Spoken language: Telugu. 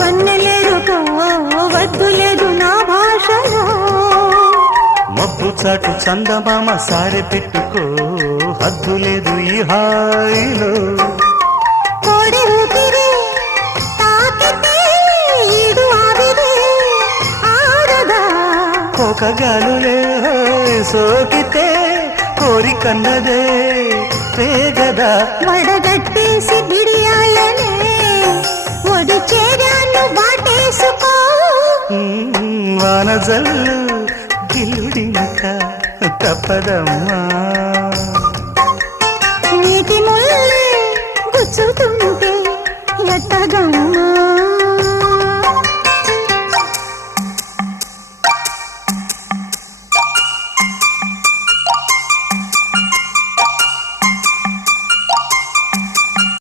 వన్నెలేరుకో వద్దు లేదు నా భాషలో మబ్బు చాటు చందమామ సారె పెట్టుకో హద్దు లేదు ఈ హాయిలో కోడి ఊపిరి తాకితే ఈడు ఆవిరి ఆడదా కోకగాలులే సోకితే కోరికన్నదే పేగదా వడగట్టేసి బిడియాలనే ఒడి చేరాను వాటేసుకో వానజల్లు గిల్లుడింక తప్పదమ్మా నీటి ముల్లే గుచ్చుతుంది